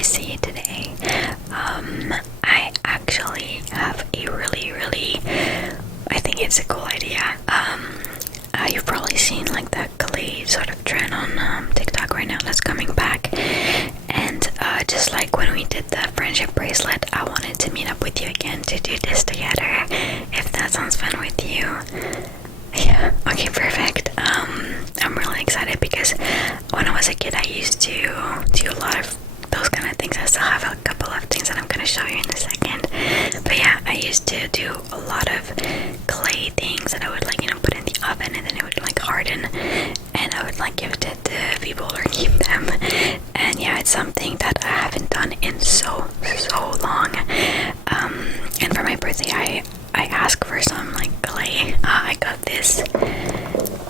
you see today. I actually have a really, I think it's a cool idea. You've probably seen like the clay sort of trend on TikTok right now that's coming back. And just like when we did the friendship bracelet, I wanted to meet up with you again to do this together, if that sounds fun with you. Yeah, okay, perfect. I'm really excited because when I was a kid I used to do a lot of those kind of things. I still have a couple of things that I'm going to show you in a second. But yeah, I used to do a lot of clay things that I would like, put in the oven, and then it would like harden, and I would like give it to people or keep them. And yeah, it's something that I haven't done in so long. And for my birthday I asked for some like clay. I got this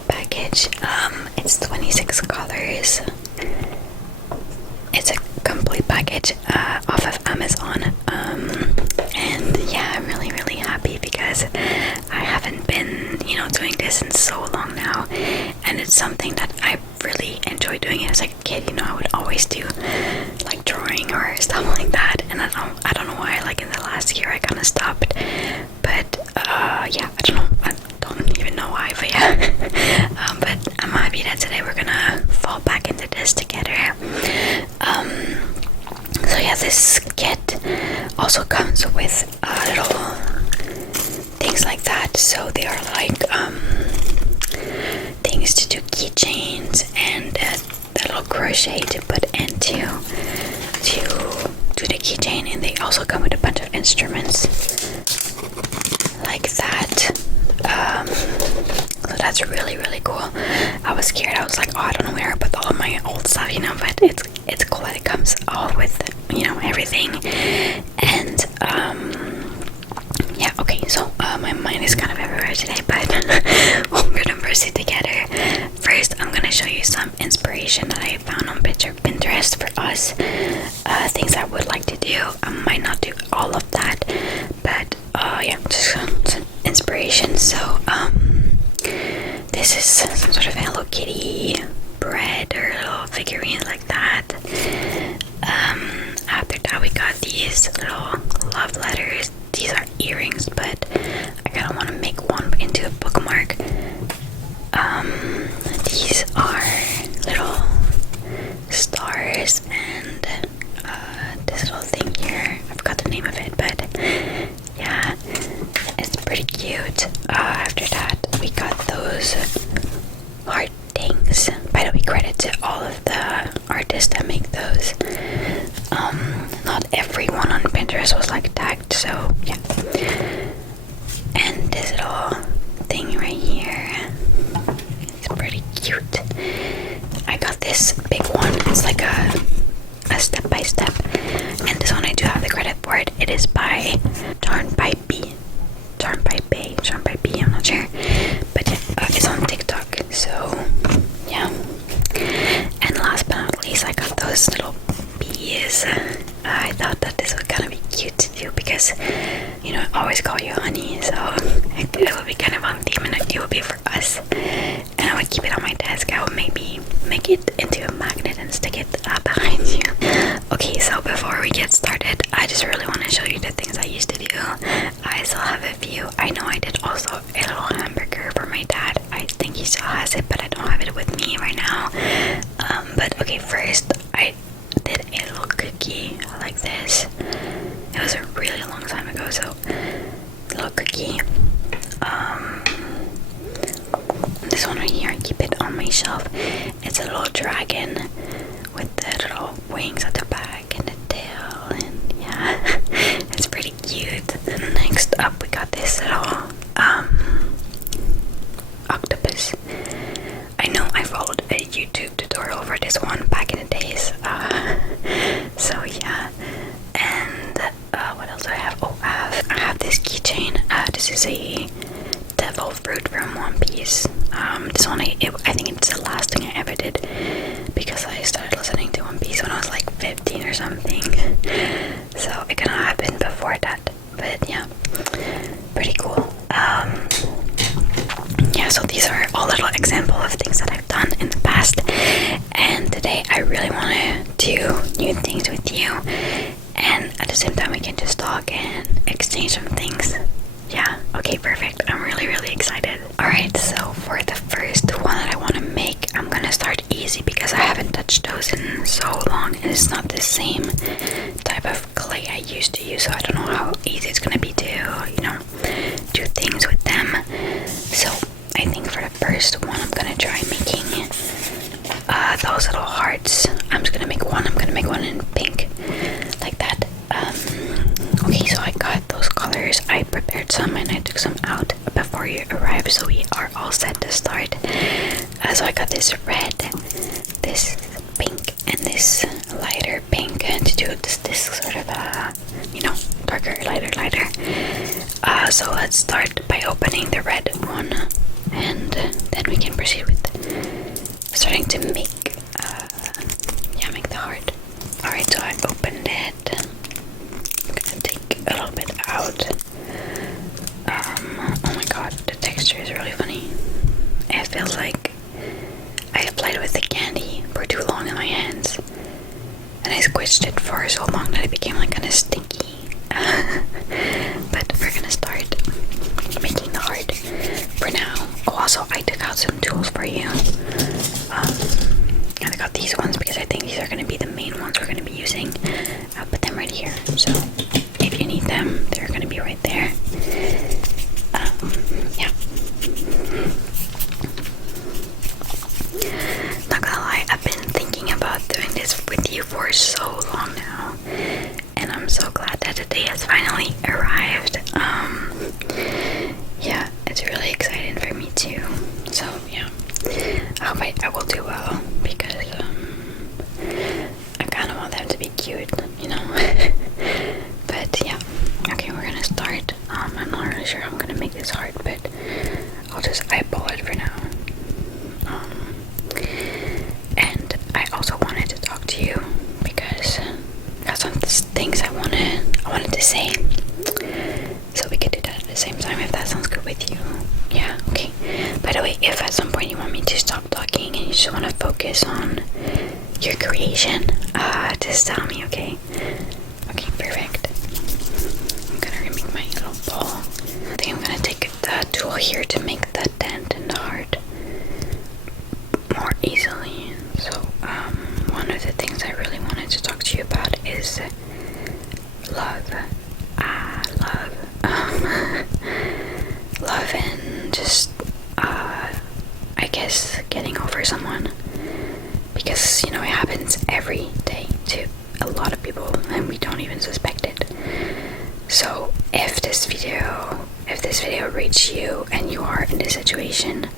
package. It's 26 colors. It's a complete package off of Amazon. And yeah, I'm really happy because I haven't been, doing this in so long now, and it's something that I really enjoy doing. As a kid, I would always do like drawing or stuff like that, and I don't know why, like in the last year I kind of stopped, but yeah, I don't even know why, but yeah. But I'm happy that today we're gonna fall back into this together. So yeah, this kit also comes with little things like that. So they are like things to do keychains, and the little crochet to put into to do the keychain, and they also come with a bunch of instruments like that. So that's really cool. I was scared. I was like, oh, I don't know where I put all of my old stuff, but it's cool that it comes all with everything. And yeah, okay, so my mind is kind of everywhere today, but we're gonna proceed together. First, I'm gonna show you some inspiration that I found on Pinterest for us, things I would like to do. I might not do all of that, but yeah, just some inspiration. So this is some sort of Hello Kitty bread or little figurines like that. After that, we got these little love letters. These are earrings, but I kind of want to make one into a bookmark. These are little stars, and this little thing here, I forgot the name of it, but yeah, it's pretty cute. After that, we got those heart things. By the way, credit to all of the artists that make those. Not everyone on Pinterest was like tagged, so yeah. And this little thing right here, it's pretty cute. I got this big one. It's like a step-by-step, and this one I do have the credit for it. It is by Charmed by B, I'm not sure, but yeah, it's on TikTok, so yeah. And last but not least, I got those little bees. I thought that this would kind of be cute to do because, I always call you honey, so it would be kind of on theme, and it would be for us. And I would keep it on my desk. I would maybe make it into a magnet and stick it behind you. Okay, so before we get started, I just really want to show you the things I used to do. I still have a few. I know I did also a little hamburger for my dad. I think he still has it, but I don't have it with me right now. But okay, first I did a little cookie like this. It was a really long time ago, so a little cookie. This one right here, I keep it on my shelf. It's a little dragon with the little wings at the back and the tail, and yeah, it's pretty cute. And next up, we got this little octopus. I know I followed a YouTube tutorial for this one back in the days, so yeah. And what else do I have? Oh, I have this keychain. This is a devil fruit from One Piece. This one, I think it's the last thing I ever did because I started listening to One Piece when I was like 15 or something. So it kind of happened before that, but yeah, pretty cool. Yeah, so these are all little example of things that I've done in the past. podcast, and today I really want to do new things with you, and at the same time we can just talk and exchange some things. Yeah, okay, perfect. I'm really excited. Alright, so for the first one that I want to make, I'm gonna start easy because I haven't touched those in so long, and it's not the same type of clay I used to use, so I don't know how easy it's gonna be to, do things with them. So I think for the first one, I'm gonna try making those little hearts. I'm just gonna make one. I'm gonna make one in pink, like that. Okay, so I got those colors. I prepared some and I took some out before you arrived, so we are all set to start. So I got this red, this pink, and this lighter pink to do this sort of darker, lighter. So let's start by opening the red one, and then we can proceed with starting to make the heart. Alright, so I opened it. I'm gonna take a little bit out. Oh my god, the texture is really funny. It feels like I applied with the candy for too long in my hands, and I squished it for so long that it became like kind of sticky. But we're gonna start making the heart for now. Oh, also I took out some tools for you. I got these ones because I think these are going to be the main ones we're going to be using. I'll put them right here, so if you need them, they're going to be right there. Yeah. Not gonna lie, I've been thinking about doing this with you for so long now, and I'm so glad that the day has finally arrived. Yeah, it's really exciting for me too. So yeah, I hope I will do well, because I kind of want them to be cute, But yeah, okay, we're gonna start. I'm not really sure how I'm gonna make this heart, but I'll just eyeball it for now. And I also wanted to talk to you because I got some things I wanted to say, so we could do that at the same time if that sounds good with you. Yeah, okay. By the way, if at some point you want me to stop talking and you just want to focus on your creation, just tell me, okay? Okay, perfect. I'm gonna remake my little ball. I think I'm gonna take the tool here to make the dent in the heart more easily. So, one of the things I really wanted to talk to you about is love. Love and just, I guess, getting over someone. Because, it happens every day to a lot of people and we don't even suspect it. So, if this video reached you and you are in this situation,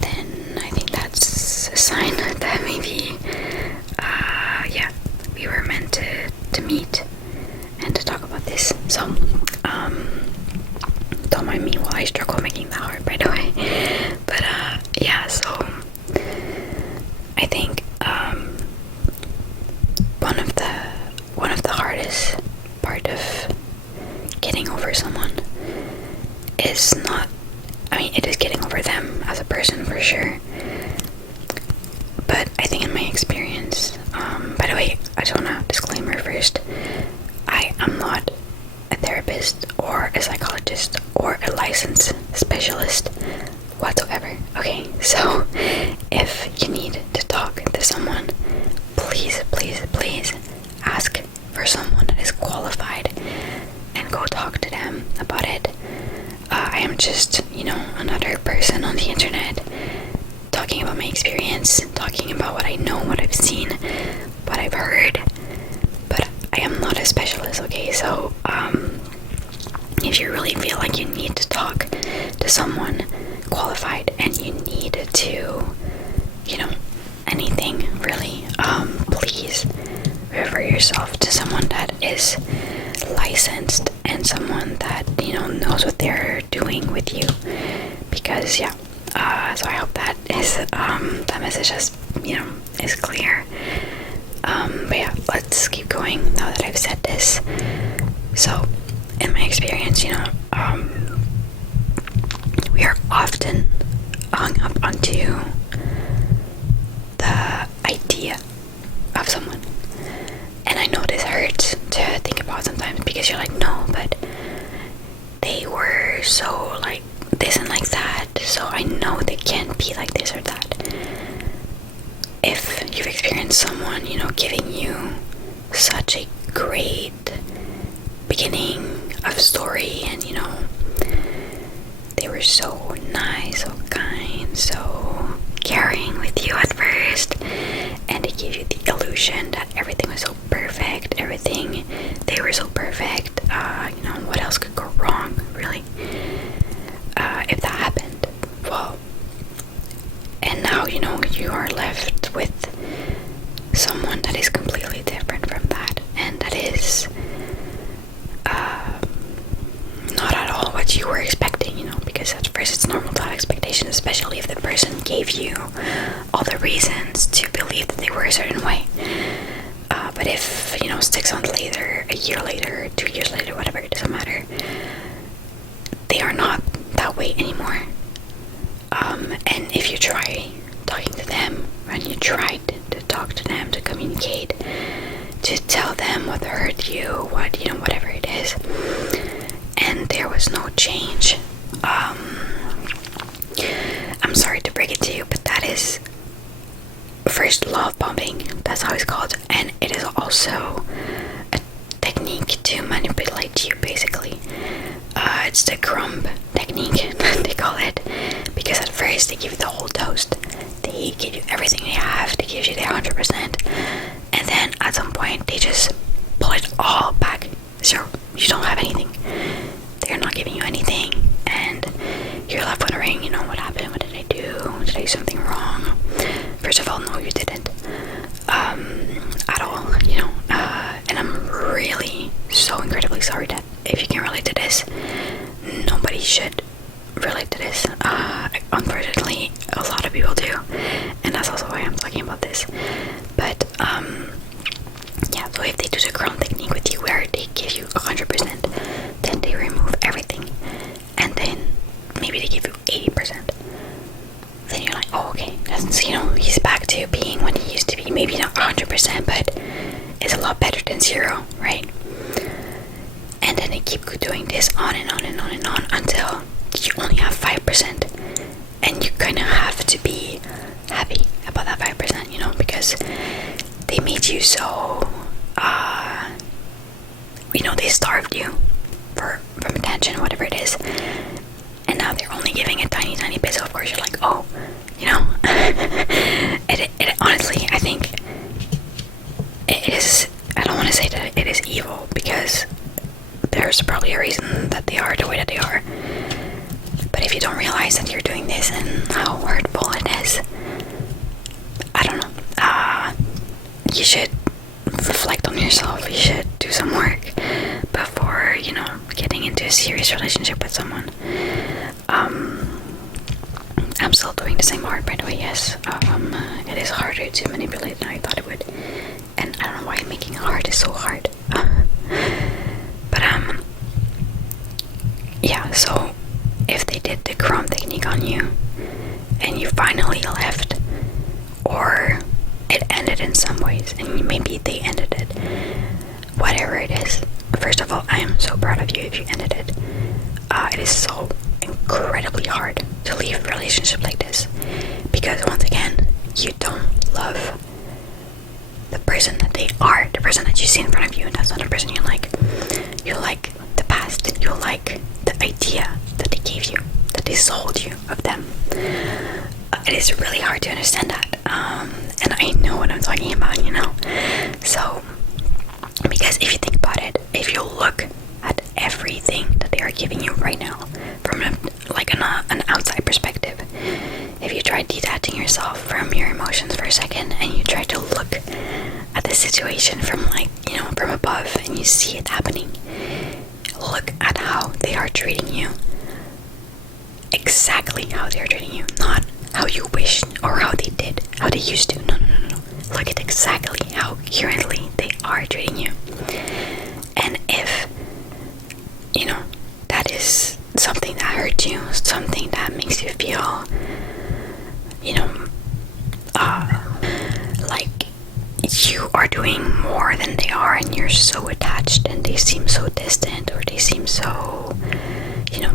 then I think that's a sign that maybe, we were meant to meet and to talk about this. So, don't mind me while I struggle making that heart, by the way. But yeah, so I think one of the hardest part of getting over someone is it is getting over them as a person for sure. But I think in my experience, by the way, I just want a disclaimer first. I am not a therapist or a psychologist or a licensed specialist whatsoever. Okay, so if you need to talk to someone, please ask for someone that is qualified and go talk to them about it. I am just, another person on the internet talking about my experience, talking about what I know, what I've seen, what I've heard, but I am not a specialist, okay? So, if you really feel like you need to talk to someone qualified and you need to, anything really, please refer yourself to someone that is licensed and someone that, knows what they're doing with you. Because, so I hope that is, that message is clear. But yeah, let's keep going now that I've said this. So, in my experience, we are often hung up onto be like this or that. If you've experienced someone, giving you such a great beginning of story, and they were so nice, so kind, so caring with you at first, and they gave you the illusion that everything was so perfect, they were so perfect, what else could go wrong, really? If that happened, well, and now you are left with someone that is completely different from that, and that is not at all what you were expecting, because at first it's normal to have expectations, especially if the person gave you all the reasons to believe that they were a certain way. But if 6 months later, a year later, 2 years later, whatever, it doesn't matter, they are not that way anymore. And if you try talking to them, and you tried to talk to them, to communicate, to tell them what hurt you, whatever it is, and there was no change, I'm sorry to break it to you, but that is first love bombing. That's how it's called, and it is also a technique to manipulate you, basically. It's the crumb technique, they call it, because at first they give you the whole toast, they give you everything they have, they give you their 100%, and then at some point they just pull it all back, so you don't have anything. They're not giving you anything, and you're left wondering, what happened, what did I do, did I do something wrong? First of all, no, you didn't, at all, and I'm really so incredibly sorry that if you can relate to this, nobody should relate to this. Unfortunately, a lot of people do, and that's also why I'm talking about this. But yeah, so if they do the crumb technique with you, where they give you 100%, then they remove everything, and then maybe they give you 80%. Then you're like, oh, okay, that's, he's back to being when he used to be. Maybe not 100%, but it's a lot better than 0, right? And then they keep doing this on and on and on and on until you only have 5%, and you kind of have to be happy about that 5%, because they made you so, they starved you from attention, whatever it is, and now they're only giving a tiny bit. So of course you're like, oh, it honestly, I think it is. I don't want to say that it is evil, because there's probably a reason that they are the way that they are. But if you don't realize that you're doing this and how hurtful it is, I don't know. You should reflect on yourself. You should do some work before, getting into a serious relationship with someone. I'm still doing the same art, by the way, yes. It is harder to manipulate than I thought it would. And I don't know why making art is so hard. But, yeah, so if they did the crumb technique on you, and you finally left, or it ended in some ways, and maybe they ended it, whatever it is, first of all, I am so proud of you if you ended it. It is so incredibly hard to leave a relationship like this, because once again, you don't love the person that they are, the person that you see in front of you, and that's not the person you like. You like the past, you like the idea that they gave you, that they sold you of them. It is really hard to understand that, and I know what I'm talking about, so, because if you think about it, if you look at everything that they are giving you right now from an outside perspective, if you try detaching yourself from your emotions for a second and you try to look at the situation from from above, and you see it happening, look at how they are treating you, exactly how they are treating you, not how you wish or how they did, how they used to. No. Look at exactly how currently they are treating you. And if that is something that hurts you, something that makes you feel like you are doing more than they are, and you're so attached, and they seem so distant, or they seem so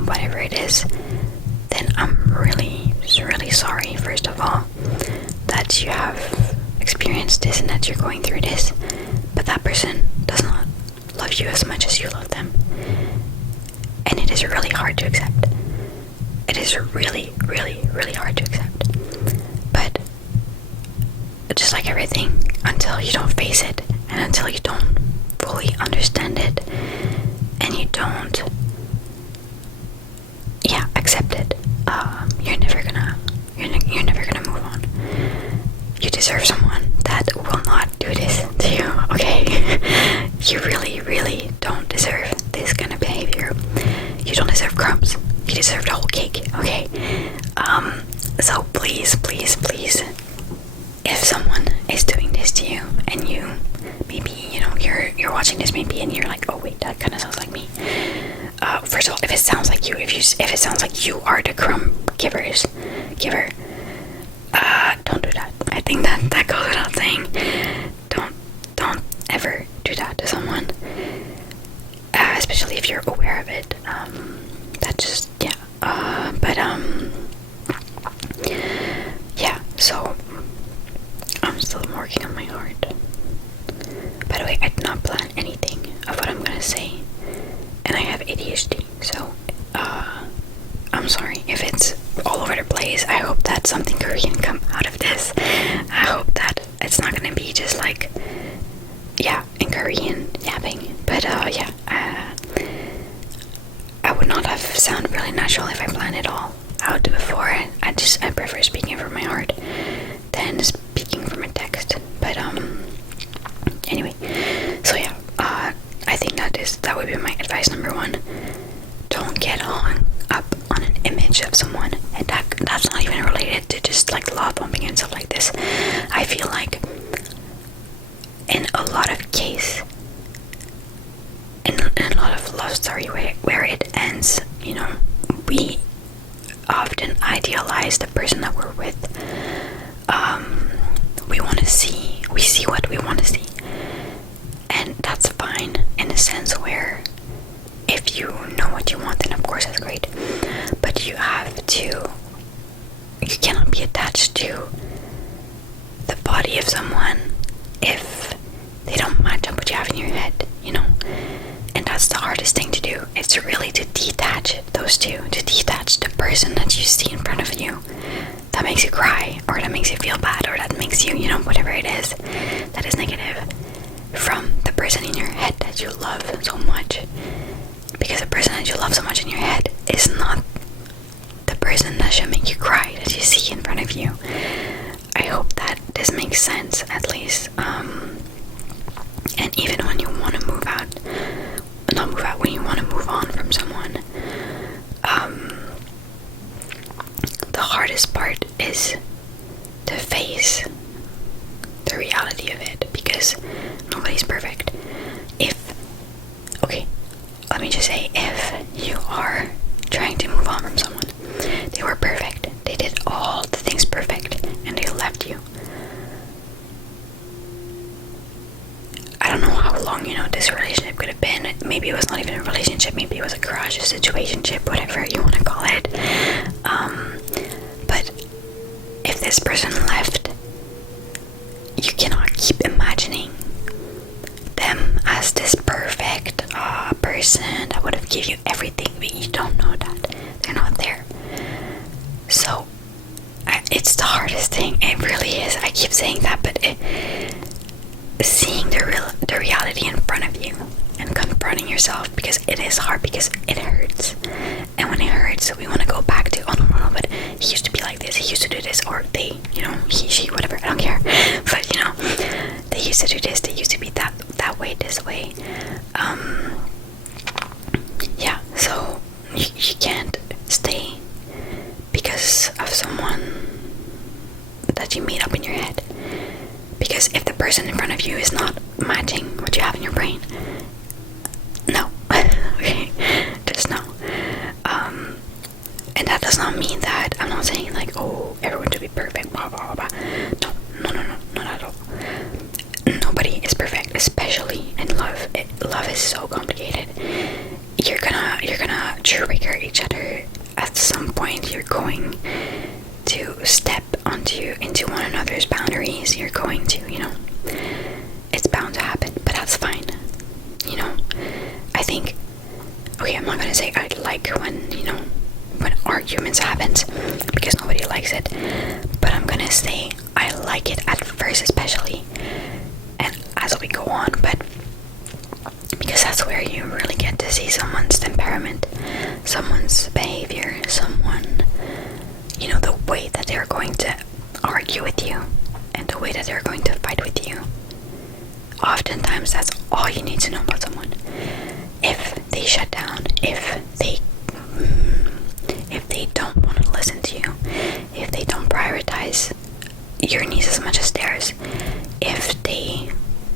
whatever it is, then I'm really sorry you have experienced this and that you're going through this, but that person does not love you as much as you love them. And it is really hard to accept. It is really, really, really hard to accept. But just like everything, until you don't face it, and until you don't fully understand it, and you don't, accept it, you're never gonna move on. You deserve someone that will not do this to you, okay? You really, really don't deserve this kind of behavior. You don't deserve crumbs. You deserve the whole cake, okay? So please, please, please, if someone is doing this to you, and you, maybe, you're watching this maybe, and you're like, oh wait, that kind of sounds like me. First of all, if it sounds like you, if it sounds like you are the crumb giver, don't do that. I think that goes without saying. Don't ever do that to someone, especially if you're aware of it. So I'm still working on my heart. By the way, I did not plan anything of what I'm gonna say, and I have ADHD, so I'm sorry if it's all over the place. I hope that something Korean come out of this. I hope that it's not gonna be just like, in Korean yapping. But I would not have sound really natural if I planned it all out before. I prefer speaking from my heart than speaking from a text. But anyway, so I think that would be my advice number one. Don't get hung up on an image of someone, and that's not even related to just like love bombing and stuff like this. I feel like in a lot of cases, in a lot of love story where it ends, we often idealize the person that we're with. We see what we want to see, and that's fine in a sense where if you know what you want, then of course that's great. But you cannot be attached to the body of someone if they don't match up what you have in your head, and that's the hardest thing to do. It's really to detach those two, to detach the person that you see in front of you that makes you cry, or that makes you feel bad, or that makes you, whatever it is that is negative, from the person in your head that you love so much. Because the person that you love so much in your head is not the person that should make you cry, that you see in front of you. I hope that this makes sense, at least. And even when you want to when you want to move on from someone, the hardest part is to face the reality of it, because nobody's perfect. Let me just say, if you are trying to move on from someone, they were perfect, they did all the things perfect, and they left you. I don't know how long, this relationship could have been. Maybe it was not even a relationship, maybe it was a crush, a situationship, whatever you want to call it. But if this person left, you cannot keep imagining them as this perfect person that would have given you everything, but you don't know that they're not there. So it's the hardest thing. It really is. I keep saying that, but seeing the reality in front of you and confronting yourself, because it is hard, because it hurts, and when it hurts, we want to go back to, oh no, but he used to be like this, he used to do this, or they, he, she, whatever, I don't care, but they used to do this, they used to be that way, this way. So you can't stay because of someone that you made up in your head, because if the person in front of you is not matching what you have in your brain, no. Okay, just no. And that does not mean that I'm not saying like, oh, everyone should be perfect, blah blah blah. No, not at all. Nobody is perfect, especially in love. Love is so complicated. You're gonna trigger each other at some point. You're going to step into one another's boundaries, you're going to, it's bound to happen, but that's fine. I think, okay, I'm not gonna say I like when arguments happens, because nobody likes it, but I'm gonna say I like it at first, especially, and as we go on, but because that's where you really get to see someone's temperament, someone's behavior, the way that they're going to argue with you and the way that they're going to fight with you. Oftentimes that's all you need to know about someone. If they shut down, if they don't want to listen to you, if they don't prioritize your needs as much as theirs, if they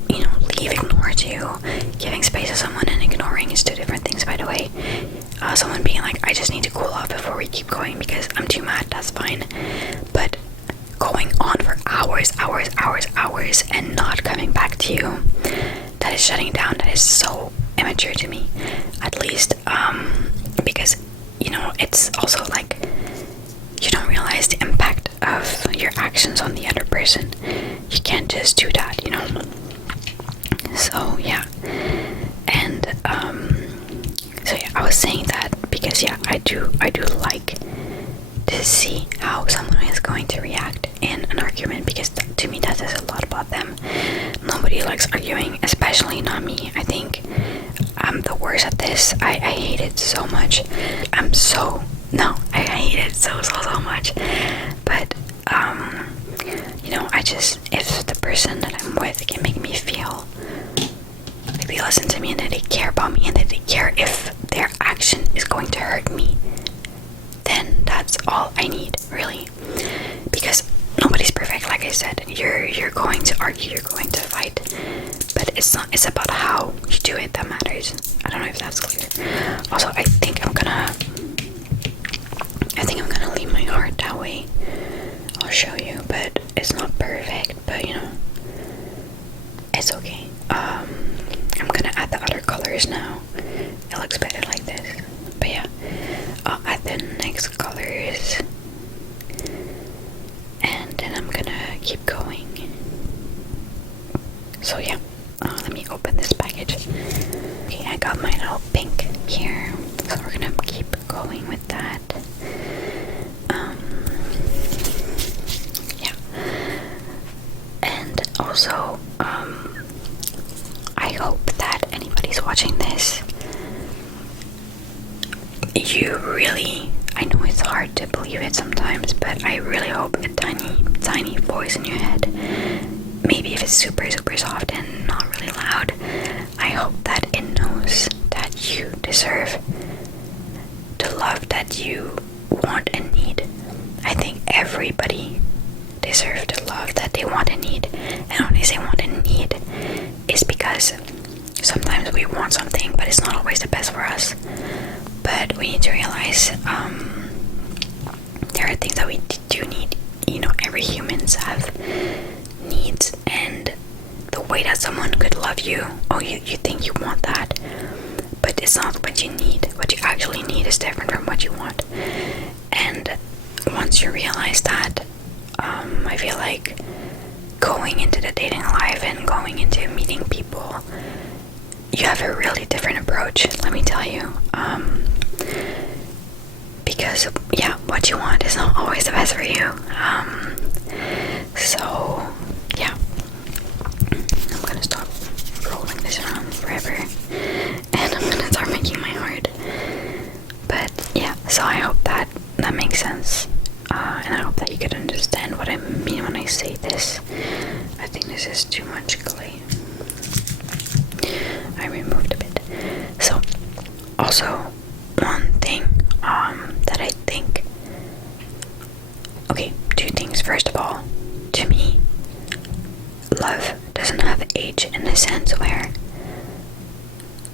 leave, ignore you. Giving space to someone and ignoring is two different things, by the way. Someone being like, I just need to cool off before we keep going because I'm too mad, that's fine. But going on for hours and not coming back to you, that is shutting down. That is so immature to me, at least, because it's also like you don't realize the impact of your actions on the other person. You can't just do that, so yeah. And so yeah, I was saying that because I do like to see how someone is going to react in an argument, because to me that says a lot about them. Nobody likes arguing, especially not me. I think I'm the worst at this. I hate it so much. I hate it so much. But if the person that I'm with can make me feel like they listen to me and that they care about me and that they care if their action is going to hurt me, then that's all I need, really. Because nobody's perfect, like I said. You're going to argue, you're going to fight, but it's about how you do it that matters. I don't know if that's clear. Also, I think I'm gonna leave my heart that way. I'll show you, but it's not perfect, but it's okay. I'm gonna add the other colors now. It looks better like this, but yeah, I'll add the next colors and then I'm gonna keep going. So yeah, let me open this package. Okay, I got my little pink here, so we're gonna keep going with that. Yeah, and also I hope that anybody's watching this, I know it's hard to believe it sometimes, but I really hope a tiny voice in your head, maybe if it's super soft and not really loud, I hope that it knows that you deserve the love that you want and need. I think everybody deserves the love that they want and need. And when I say want and need, it's because sometimes we want something, but it's not always the best for us. But we need to realize there are things that we do need. Every humans have needs, and the way that someone could love you, you think you want that, but it's not what you need. What you actually need is different from what you want. And once you realize that, I feel like going into the dating life and going into meeting people, you have a really different approach, let me tell you. Because what you want is not always the best for you. So yeah, I'm gonna stop rolling this around forever and I'm gonna start making my heart. But yeah, so I hope that makes sense, and I hope that you could understand what I mean when I say this. I think this is too much clay. I removed a bit. So also one thing that I think, okay, two things. First of all, to me, love doesn't have age, in the sense where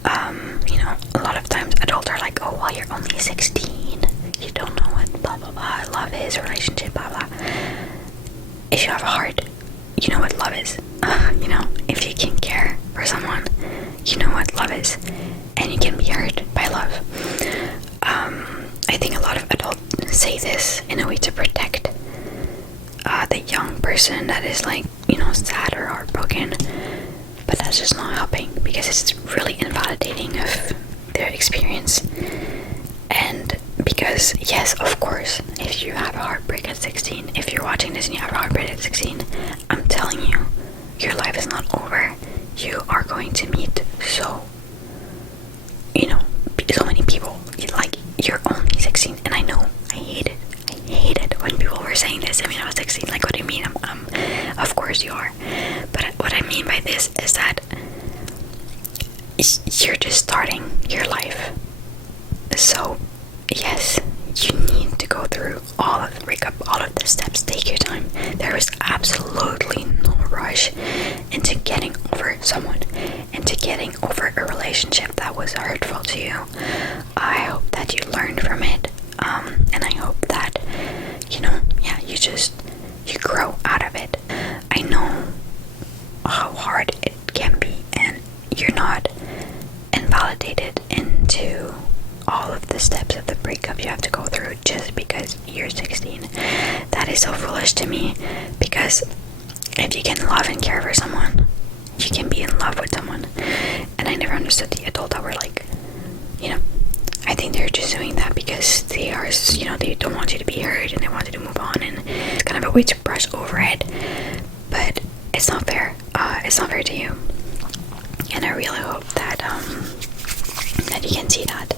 a lot of times adults are like, oh well, you're only 16, you don't know what blah blah blah love is, relationship blah blah. If you have a heart, you know what love is. If you can care for someone, you know what love is, and you can be hurt by love. I think a lot of adults say this in a way to protect the young person that is like, sad or heartbroken, but that's just not helping, because it's really invalidating of their experience. And because, yes, of course, if you have a heartbreak at 16, if you're watching this and you have a heartbreak at 16, I'm telling you, your life is not over. You are going to meet so many people. Like, you're only 16, and I know, I hate it when people were saying this. I mean, I was 16, like, what do you mean? Of course you are. But what I mean by this is that you're just starting your life. So, yes, you need to go through all of the breakup, all of the steps. Take your time. There is absolutely no rush into getting over someone, into getting over a relationship that was hurtful to you. I hope that you learned from it, and I hope that, you grow out of it. I know how hard it can be, and you're not invalidated into all of the steps of the breakup you have to go through just because you're 16. That is so foolish to me, because if you can love and care for someone, you can be in love with someone. And I never understood the adult that were like, I think they're just doing that because they are, they don't want you to be hurt and they want you to move on, and it's kind of a way to brush over it. But it's not fair. It's not fair to you. And I really hope that that you can see that.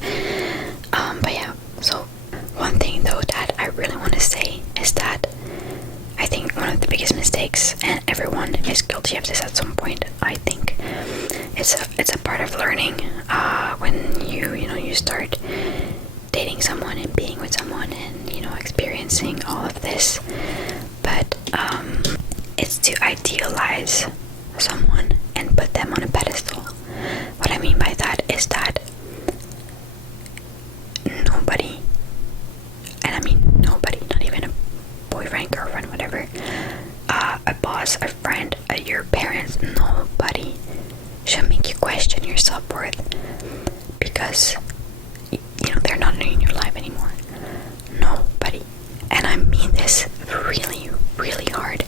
But yeah, so one thing though that I really want to say is that I think one of the biggest mistakes, and everyone is guilty of this at some point, I think it's a part of learning when you start dating someone and being with someone and experiencing all of this. But it's to idealize someone and put them on a pedestal. What I mean by that is that nobody, and I mean nobody, not even a boyfriend, girlfriend, whatever, a boss, a friend, your parents, nobody should make you question your self-worth because they're not in your life anymore. Nobody. And I mean this really, really hard,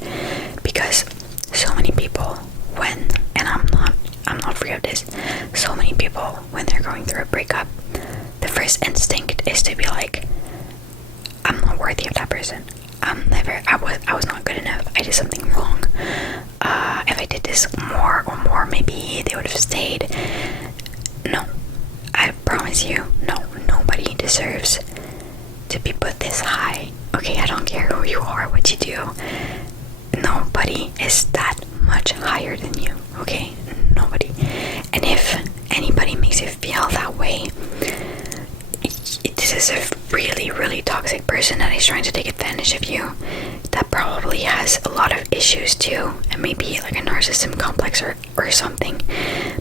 because so many people, and I'm not free of this, so many people, when they're going through a breakup, the first instinct is to be like, I'm not worthy of that person. I was not good enough. I did something wrong. If I did this more, maybe they would have stayed. No, I promise you, nobody deserves to be put this high. Okay, I don't care who you are, what you do. Nobody is that much higher than you. Okay, nobody. And if anybody makes you feel that way, this is a really, really toxic person that is trying to take advantage of you, that probably has a lot of issues too, and maybe like a narcissism complex or something.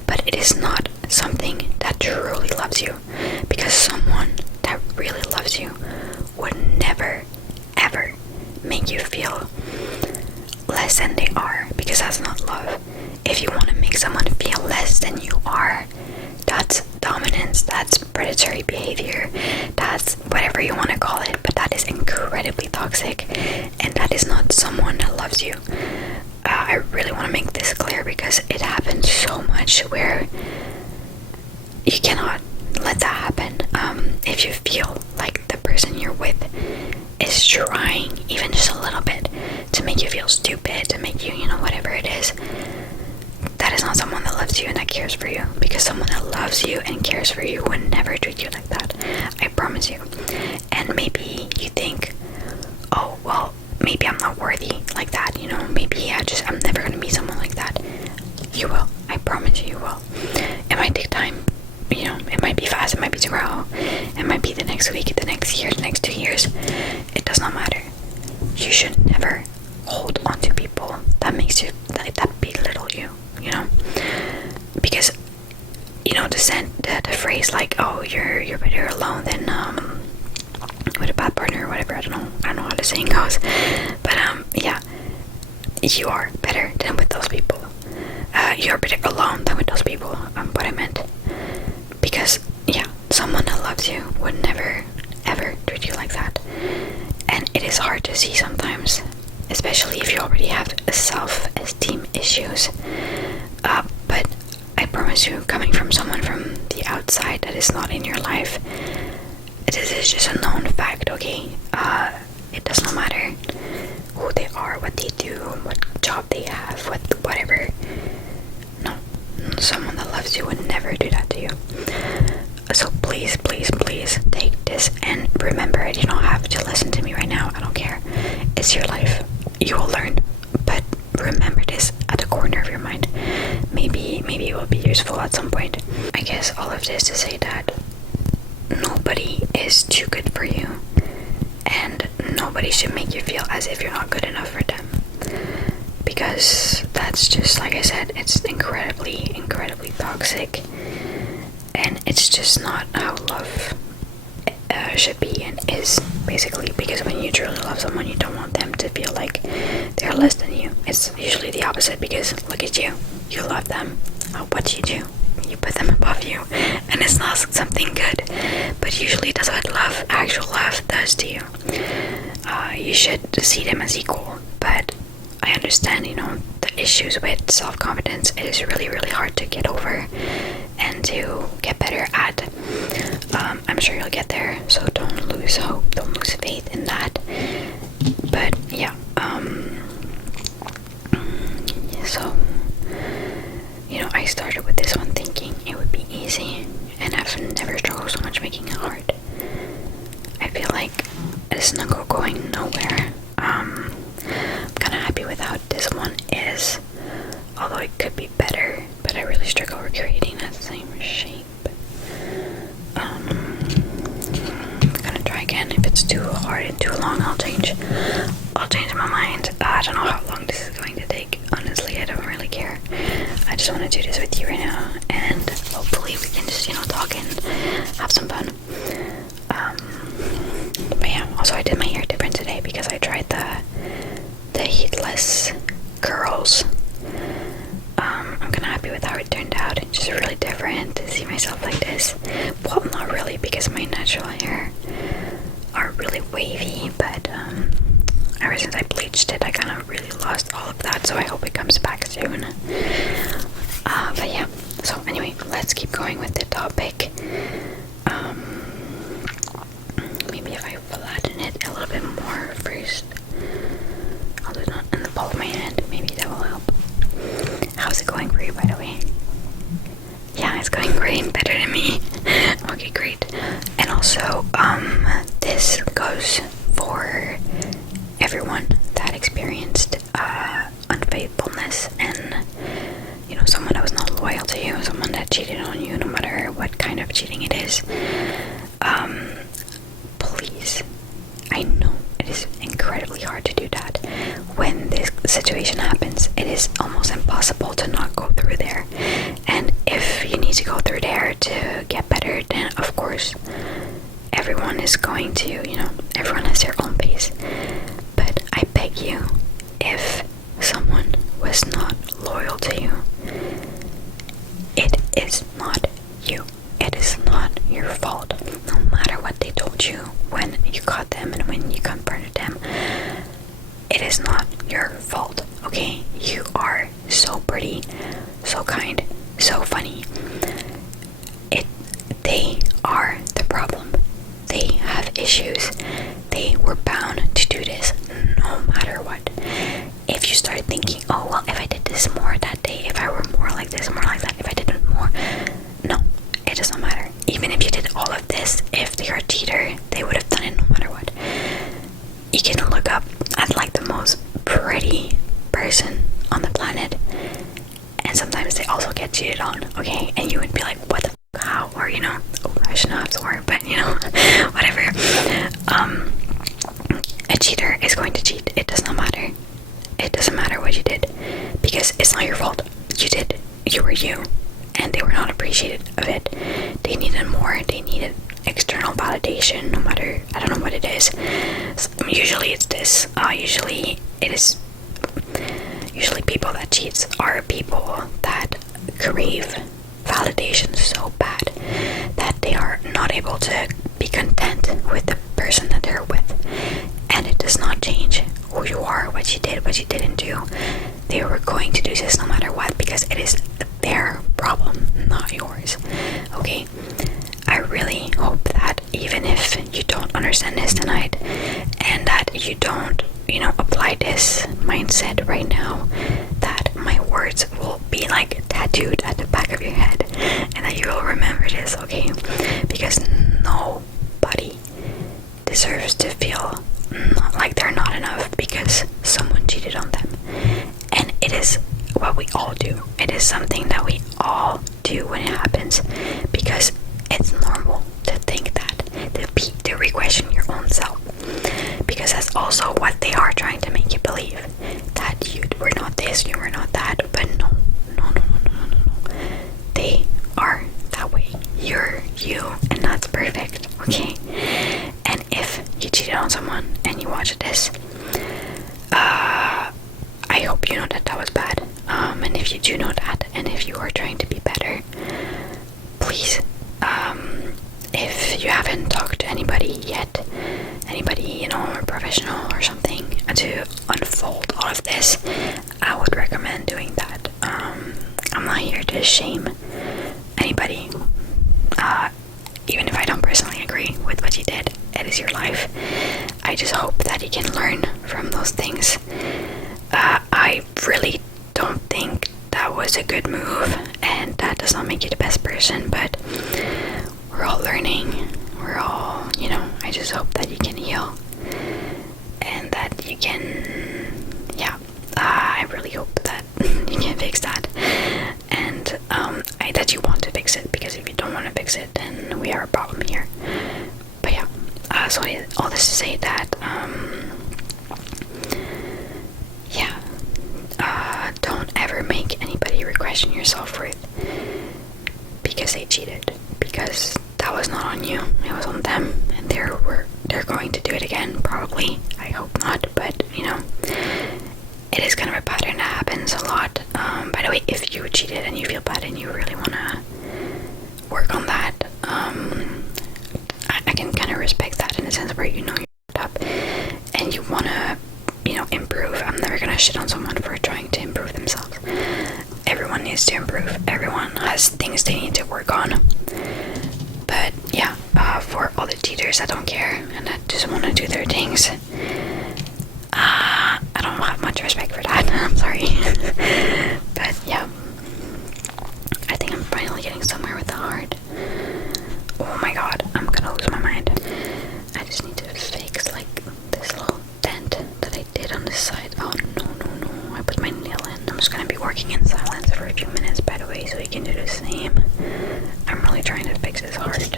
But it is not something that truly loves you, because someone that really loves you would never ever make you feel less than they are, because that's not love. If you want to make someone feel less than you are, that's dominance, that's predatory behavior, that's whatever you want to call it, but that is incredibly toxic, and that is not someone that loves you. I really want to make this clear, because it happens so much where you cannot let that happen. If you feel like the person you're with is trying even just a little bit to make you feel stupid, to make you, whatever it is, that is not someone that loves you and that cares for you, because someone that loves you and cares for you would never treat you like that. I promise you. And maybe you think, oh, well, maybe I'm not worthy like that, maybe I'm never going to meet someone like that. You will. I promise you will. It might take time. It might be fast, it might be tomorrow, it might be the next week, the next year, the next 2 years. It does not matter. You should never hold on to people that makes you, that belittle you, because, the phrase like, oh, you're better alone than, with a bad partner or whatever, I don't know how the saying goes, but, yeah, you are better than with those people. You're better alone than with those people, what I meant. Because, yeah, someone that loves you would never, ever treat you like that. And it is hard to see sometimes, especially if you already have self-esteem issues. But I promise you, coming from someone from the outside that is not in your life, this is just a known fact, okay? It does not matter who they are, what they do, what job they have, whatever. No, someone that loves you would never do that to you. So please, please, please take this and remember it. You don't have to listen to me right now. I don't care. It's your life. You will learn. But remember this at the corner of your mind. Maybe it will be useful at some point. I guess all of this to say that nobody is too good for you. And nobody should make you feel as if you're not good enough for them. Because that's just, like I said, it's incredibly, incredibly toxic. And it's just not how love should be and is, basically. Because when you truly love someone, you don't want them to feel like they're less than you. It's usually the opposite, because look at you. You love them. What do? You put them above you. And it's not something good. But usually that's what love, actual love, does to you. You should see them as equal. But I understand, the issues with self-confidence. It is really, really hard to get over and to get better at. I'm sure you'll get there, so don't lose hope, don't lose faith in that. But yeah, so I started with this one thinking it would be easy, and I've never struggled so much making it hard. I feel like it's not going nowhere. I'm kind of happy with how this one is, although it could be better, but I really struggle with creating that same shape. I'm gonna try again. If it's too hard and too long, I'll change my mind. I don't know how long this is going to take. Honestly, I don't really care. I just want to do this with you right now, and hopefully we can just, talk and have some fun. But yeah, also I did my hair different today because I tried the heatless curls. I'm kind of happy with how it turned out. It's just really different to see myself like this. Well, not really, because my natural hair are really wavy, but ever since I bleached it, I kind of really lost all of that, so I hope it comes back soon. But yeah, so anyway, let's keep going with the topic. Maybe if I flatten it a little bit more first. I'll do it in the palm of my hand. Maybe that will help. How's it going for you, by the way? Yeah, it's going great. Better than me. Okay, great. And also, this goes for everyone that experienced unfaithfulness and, someone that was not loyal to you, someone that cheated on you, no matter what kind of cheating it is. Please, I know it is incredibly hard to do that. When this situation happens, it is almost impossible to not go through there. And if you need to go through there to get better, then of course everyone is going to, everyone has their own pace. But I beg you, if someone was not loyal to you, it is not you. It is not your fault. No matter what they told you when you caught them and when you confronted them, it is not your fault, okay? You are so pretty, so kind, so funny. They are the problem. They have issues. They were bound to do this no matter what. If you start thinking, oh, well, if I did this more that day, if I were more like this, more like that, if I did it more, no, it does not matter. Even if you did all of this, if they are a cheater, they would have done it no matter what. You can look up at like the most pretty person on the planet, and sometimes they also get cheated on, okay? And you would be like, what the f***, how? Or, I should not have sworn, but, whatever. A cheater is going to cheat. It does not matter. It doesn't matter what you did, because it's not your fault. You were you, and they were not appreciative of it. They needed more. They needed external validation, no matter, I don't know what it is. Usually it's this. Usually people that cheat are people that crave validation so bad that they are not able to be content with the person that they're with. And it does not change who you are, what she did, what she didn't do. They were going to do this no matter what, because it is their problem, not yours. Okay? I really hope that even if you don't understand this tonight, and that you don't, apply this mindset right now, that my words will be like tattooed at the back of your head, and that you will remember this, okay? Because nobody deserves to feel like they're not enough because someone cheated on them. And it is what we all do. It is something that we all do when it happens, because it's normal to think that, to re-question your own self, because that's also what they are trying to make you believe, that you were not this, you were not that. But no, they are that way. You're you, and that's perfect, okay? And if you cheated on someone and you watch this, I hope you know that that was bad. And if you do know that, and if you are trying to be better, please, if you haven't talked to anybody yet, anybody, a professional or something, to unfold all of this, I would recommend doing that. I'm not here to shame anybody, even if I don't personally agree with what you did. It is your life. I just hope that you can learn from those things. I really don't think that was a good move, and that does not make you the best person, but we're all learning. We're all, I just hope that you can heal, and that you can, I really hope that you can fix that, and that you want to fix it, because if you don't want to fix it, then we have a problem here. But so all this to say that, don't ever make anybody question your self-worth because they cheated, because that was not on you, it was on them, and they're going to do it again, probably. I hope not, but it is kind of a pattern that happens a lot. By the way, if you cheated and you feel bad and you really want to work on that, I can kind of respect that, in a sense where you're up and you want to improve. I'm never gonna shit on someone for trying to improve themselves. Everyone needs to improve. Everyone has things they need to work on. But for all the cheaters that don't care and that just want to do their things, I don't have much respect for that. I'm sorry. But I think I'm finally getting somewhere with the heart. Oh my god, I'm gonna lose my mind. I just need to fix like this little dent that I did on this side. Oh no, I put my nail in. I'm just gonna be working in silence for a few minutes, by the way, so you can do the same. I'm really trying to fix this heart.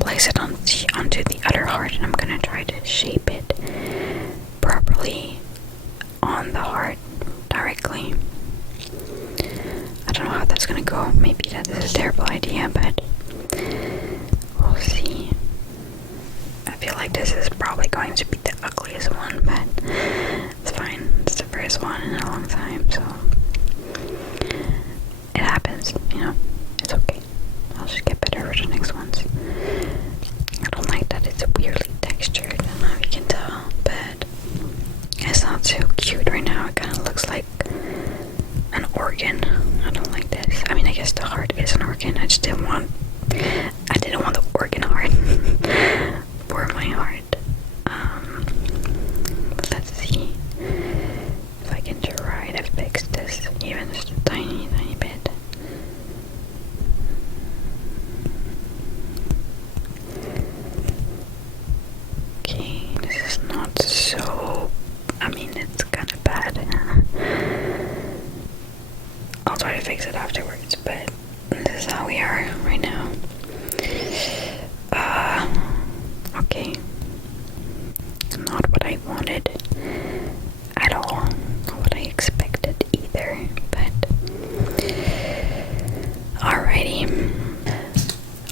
Place it onto the other heart, and I'm gonna try to shape it properly on the heart directly. I don't know how that's gonna go. Maybe that is a terrible idea, but we'll see. I feel like this is probably going to be the ugliest one, but it's fine. It's the first one in a long time, so it happens, it's okay. I'll just get better for the next ones. I don't like that it's weirdly textured, I don't know if you can tell, but it's not so cute right now. It kind of looks like an organ. I don't like this. I mean, I guess the heart is an organ. I didn't want the organ heart for my heart. But let's see if I can try to fix this even just a tiny bit. So, I mean, it's kind of bad. I'll try to fix it afterwards, but this is how we are right now. Okay. Not what I wanted at all. Not what I expected either, but alrighty.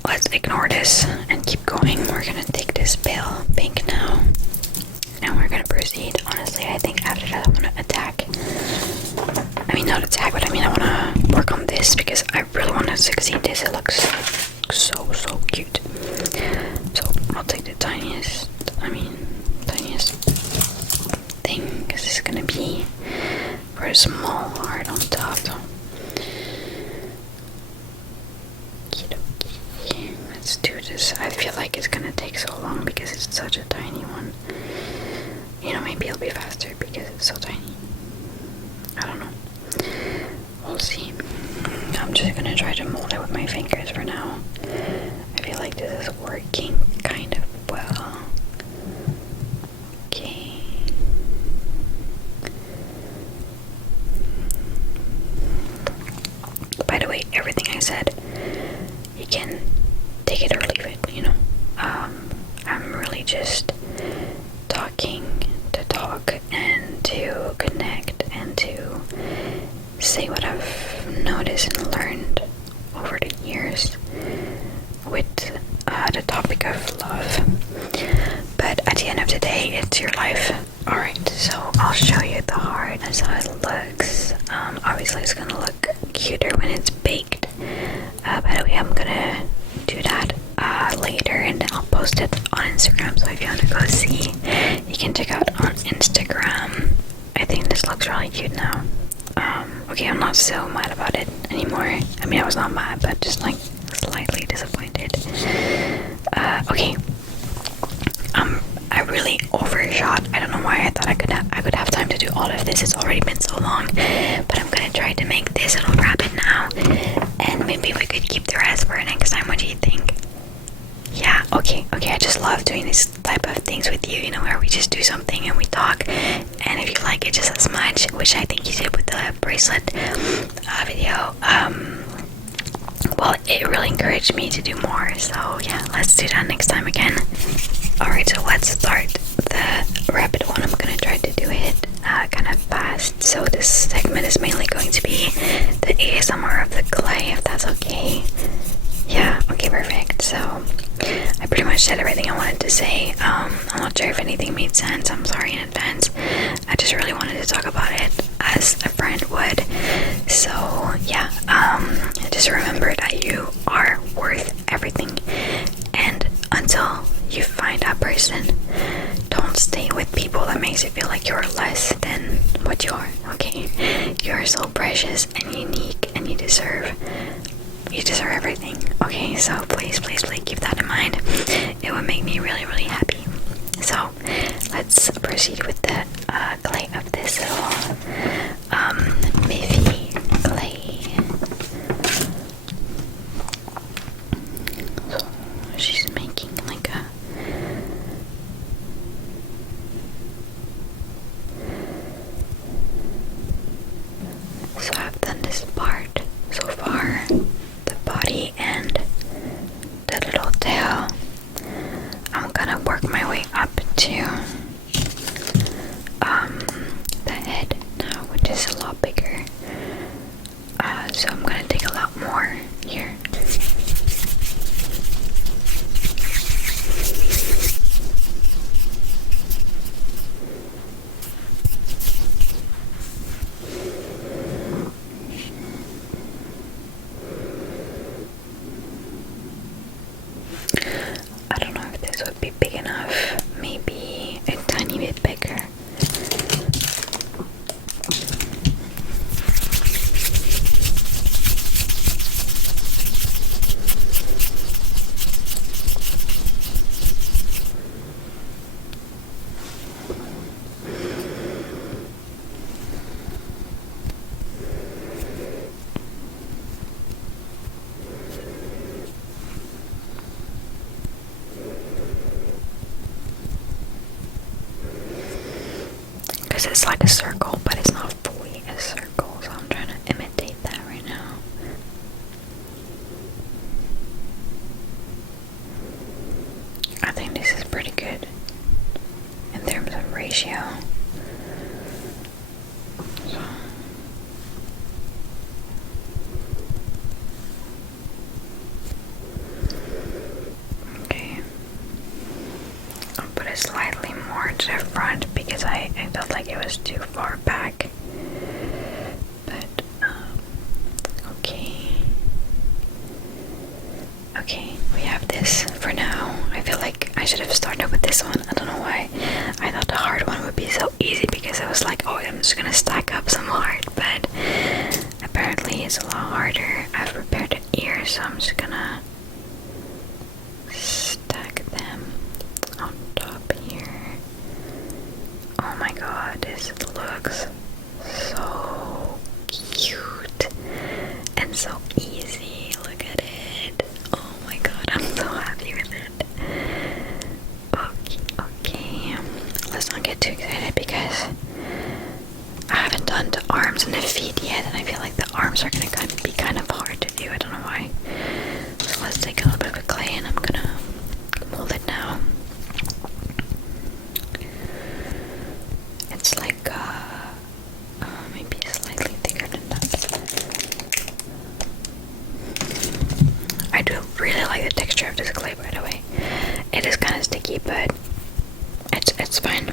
Let's just ignore this and keep going. We're gonna take this pale pink now, and we're gonna proceed. Honestly, I think after that I'm gonna attack. I mean, not attack, but I mean I wanna work on this because I really wanna succeed this. It looks so cute. So I'll take the tiniest thing, because it's gonna be for a small heart on top. Let's do this. I feel like it's gonna take so long because it's such a tiny one. You know, maybe it'll be faster because it's so tiny. I don't know. We'll see. I'm just gonna try to mold it with my fingers for now. I feel like this is working kind of well. Okay. By the way, everything I said, you can take it or leave it, you know. I'm really just talking to talk and to connect and to say what I've noticed and learned over the years with the topic of love. But at the end of the day, it's your life. Alright, so I'll show you the heart. That's how it looks. Obviously it's gonna look cuter when it's baked. By the way, I'm gonna do that later, and then I'll post it on Instagram. So if you want to go see, you can check out on Instagram. I think this looks really cute now. Okay, I'm not so mad about it anymore. I mean, I was not mad, but just like slightly disappointed. Okay. I really overshot. I don't know why I thought I could have time to do all of this. It's already been so long, but I'm gonna try to make this little rabbit now, and maybe we could keep the rest for next time. What do you think? Yeah, okay, I just love doing this type of things with you, you know, where we just do something and we talk, and if you like it just as much, which I think you did with the bracelet video, well, it really encouraged me to do more. So yeah, let's do that next time again. Alright, so let's start the rabbit one. I'm gonna try to do it kind of fast, so this segment is mainly going to be the ASMR of the clay, if that's okay. Yeah, okay, perfect. So I pretty much said everything I wanted to say. I'm not sure if anything made sense. I'm sorry in advance. I just really wanted to talk about it as a friend would. So yeah, just remember that you are worth everything, and until you find that person, don't stay with people that makes you feel like you're less than what you are. Okay, you are so precious and unique, and you deserve everything. Okay, so please keep that in mind. It would make me really happy. So let's proceed with the clay of this little Miffy clay. So she's making like a so I've done this part so far, the body and the little tail. I'm gonna work my way up to the head now, which is a lot bigger. So I'm gonna take a lot more here. I don't know if this would be big enough, maybe a tiny bit bigger. Because it's like a circle, but it's not fully a circle, so I'm trying to imitate that right now. I think this is pretty good in terms of ratio. more to the front because I felt like it was too far back. But okay, we have this for now. I feel like I should have started with this one. I don't know why. I thought the hard one would be so easy because I was like, oh, I'm just gonna stack up some hard, but apparently it's a lot harder. I've prepared the ears, so I'm just gonna stack them on top here. Oh my god, this looks so cute and so easy. Look at it. Oh my god, I'm so happy with it. Okay. Let's not get too excited because I haven't done the arms and the feet yet, and I feel like the arms are gonna be kind of hard to do. I don't know why. So let's take a little bit of clay and I'm gonna mold it now. It's like maybe slightly thicker than that. I do really like the texture of this clay, by the way. It is kind of sticky, but it's fine.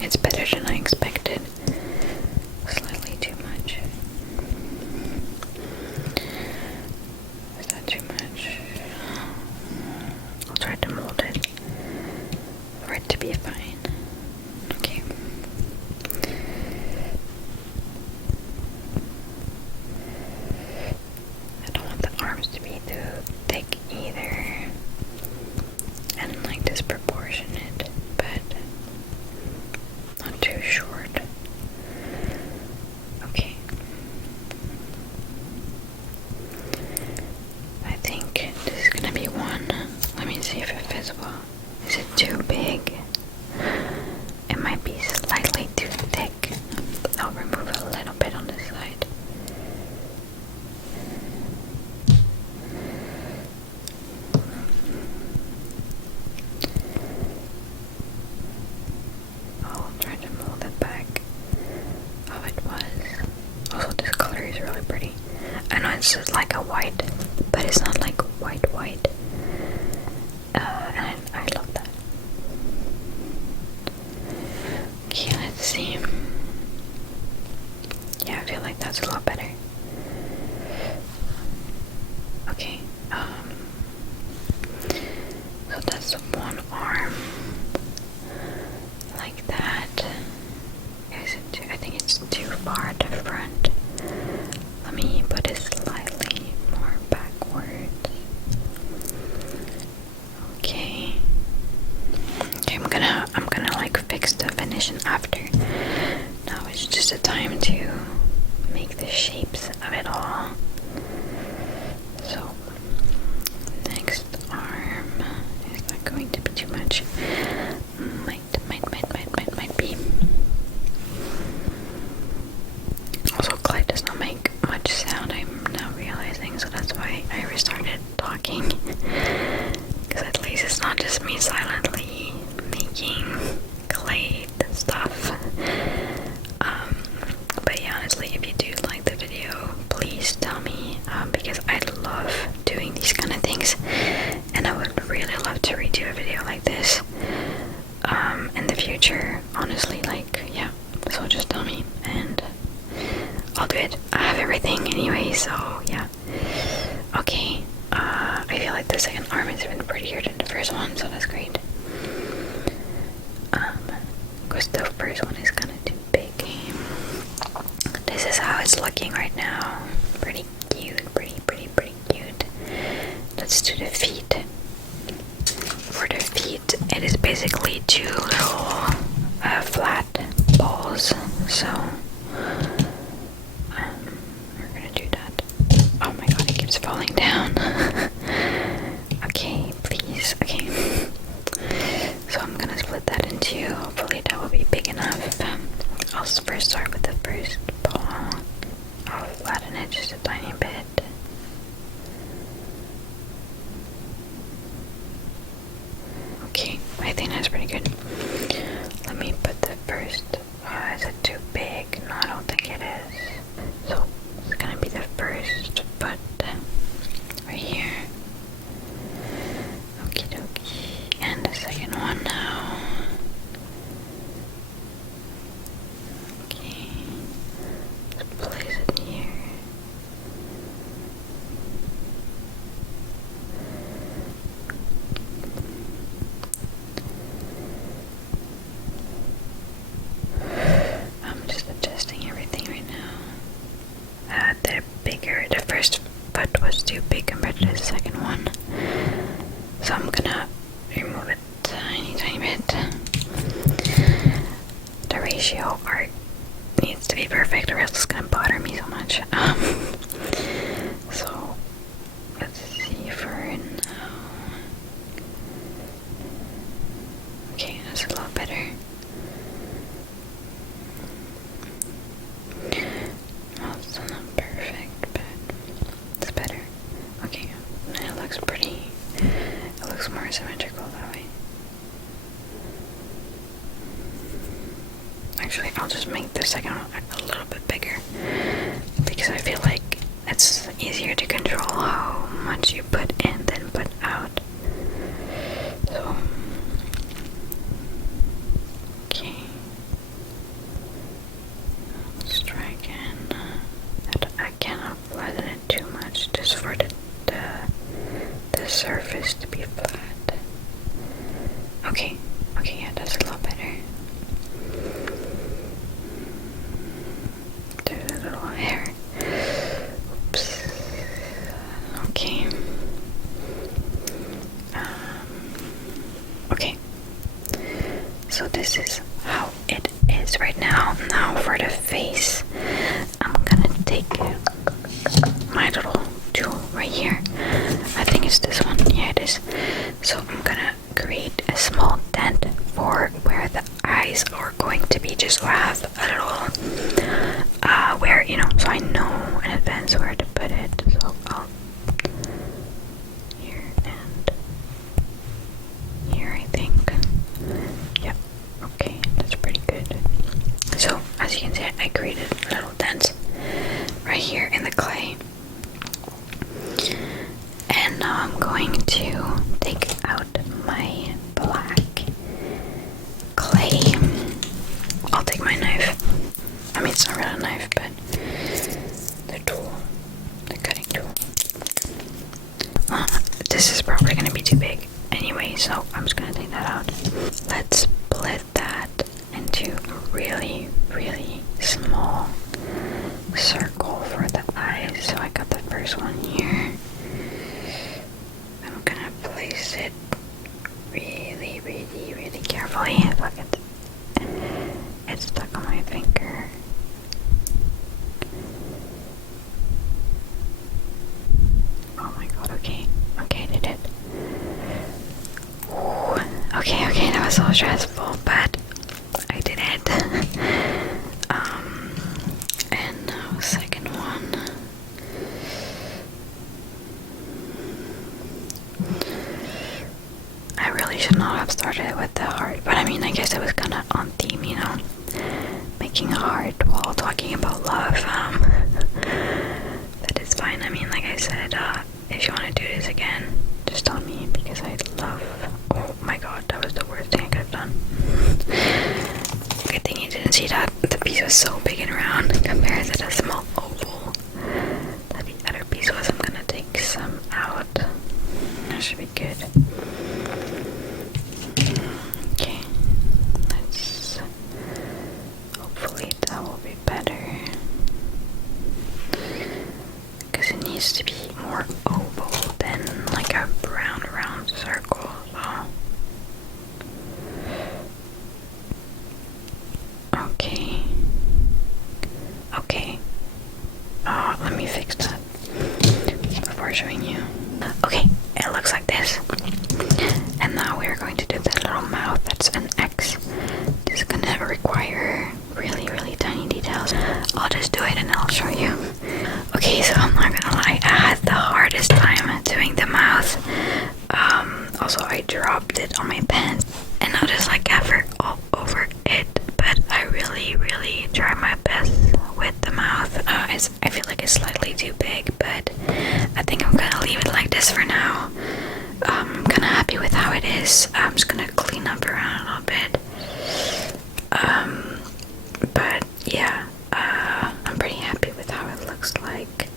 It's better than I expected. Slightly too much. Is that too much? I'll try to mold it for it to be fine. Okay. I don't want the arms to be too thick either. And like disproportionate, but not too short. Okay. I think this is gonna be one. Let me see if it fits well. Is it too big? It might be slightly too thick. I'll remove a little bit on this side. I'll try to mold it back how it was. Also, this color is really pretty. I know it's just like a white, but it's not like white. And I love that. Okay, let's see. Yeah, I feel like that's a lot better. Okay, so that's one arm. Like that. Is it too, I think it's too far at the front. Let me put it slightly more backwards. Okay. Okay, I'm gonna like fix the finish after. Now it's just a time to make the shapes of it all. So next arm, is that going to be too much? Might be. Also, clay does not make much sound, I'm now realizing, so that's why I restarted talking. Because at least it's not just me silently making clay stuff. But yeah, honestly, if you do like the video, please tell me, because I love doing these kind of things, and I would really love to redo a video like this in the future, honestly. Like, yeah, so just tell me and I'll do it. I have everything anyway, so yeah. Okay, I feel like the second arm has been prettier than the first one, so that's great. Because the first one is kind of too big. This is how it's looking right now. Pretty cute, pretty cute. Let's do the feet. For the feet, it is basically two little flat balls, so we're gonna do that. Oh my god, it keeps falling down. Okay, please. Okay. So I'm gonna split that in two. Hopefully that will be big enough. I'll first start with the first ball. I'll flatten it just a tiny bit. Okay, I think that's pretty good. too big compared to the second one. So I'm gonna remove it tiny bit. The ratio art needs to be perfect or else it's gonna bother me so much. So let's see for now. Okay, that's a lot better. Well, it's still not perfect, but it's better. Okay, it looks pretty. It looks more symmetrical that way. Actually, I'll just make the second one a little bit bigger because I feel like it's easier to control how much you put in than put out. So, okay. Let's try again. I cannot flatten it too much just for the surface to be flat. Okay, yeah, that's a lot better. There's a little hair. Oops. Okay. Okay. So this is how it is right now. Now for the face, I'm gonna take my little tool right here. I think it's this one. Yeah, it is. So I'm gonna create a small dent for where the eyes are going to be, just so I have a little where, you know, so I know in advance where to put it. So I'll here and here, I think. Yep. Okay, that's pretty good. So as you can see, I created little dents right here in the clay. And now I'm going to take out my black clay. I'll take my knife. I mean, it's not really a knife, but the tool, the cutting tool. This is probably going to be too big anyway, so I'm just going to take that out. Let's split that into a really, really small circle for the eyes. So I got the first one here. I'm gonna place it really, really, really carefully. Look at it's stuck on my finger. Oh my god, okay, I did it. Ooh. Okay, that was so stressful, but I did it. And now second one. I really should not have started with the heart, but I mean, I guess it was kind of on theme, you know, making a heart while talking about love. That is fine. I mean, like I said, if you want to do this again, just tell me, because I love. Oh my god, that was the worst thing I could have done. Good thing you didn't see that. The piece was so big and round compared to the small oval that the other piece was. I'm gonna take some out. That should be good. Okay, let's hopefully that will be better, because it needs to be more oval than like a round circle. So okay, let me fix that before showing you. Okay, it looks like this. And now we're going to do the little mouth. That's an X. This is gonna require really, really tiny details. I'll just do it and I'll show you. Okay, so I'm not gonna lie, I had the hardest time doing the mouth. Also I dropped it on my pen and I'll just like effort all over it. But I really, really try my best with the mouth. I feel like it's slightly too big, but I think I'm gonna leave it like this for now. I'm kind of happy with how it is. I'm just gonna clean up around a little bit. But yeah, I'm pretty happy with how it looks like.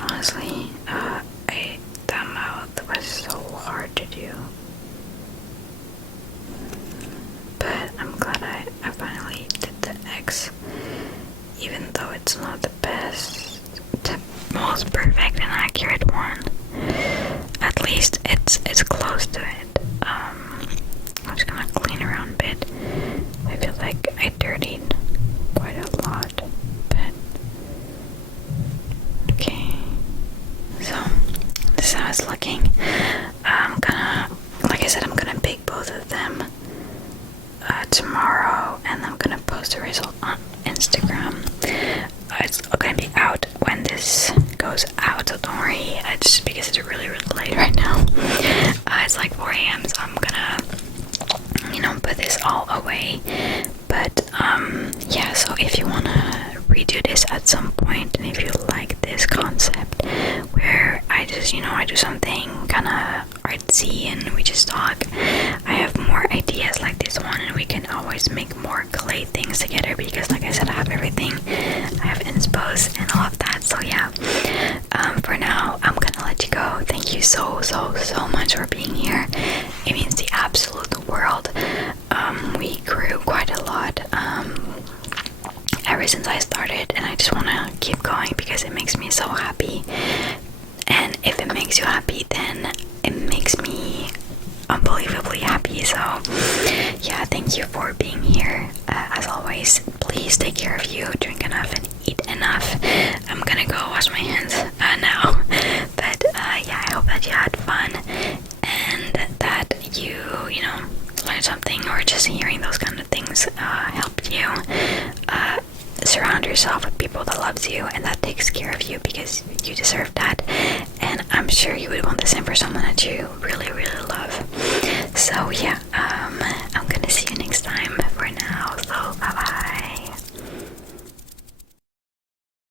Honestly, that mouth was so hard to do. But I'm glad I finally did the X. Even though it's not the best, the most perfect, and was looking. I'm gonna, like I said, I'm gonna bake both of them tomorrow, and I'm gonna post the result on Instagram. It's gonna be out when this goes out, so don't worry. It's because it's really late right now. It's like 4 a.m, so I'm gonna, put this all away. But yeah, so if you wanna redo this at some point, and if you like this concept where I just, I do something kind of artsy and we just talk, I have more ideas like this one, and we can always make more clay things together, because like I said, I have everything. I have inspos and all of that. So yeah, for now I'm gonna let you go. Thank you so much for being here. It means the absolute world. We grew quite a lot ever since I started, and I just want to keep going because it makes me so happy. And if it makes you happy, then it makes me unbelievably happy. So yeah, thank you for being here. As always, please take care of you, drink enough and eat enough. I'm gonna go wash my hands now, but yeah, I hope that you had fun and that you learned something, or just hearing those kind of things helped you. Surround yourself with people that loves you and that takes care of you, because you deserve that, and I'm sure you would want the same for someone that you really love. So yeah,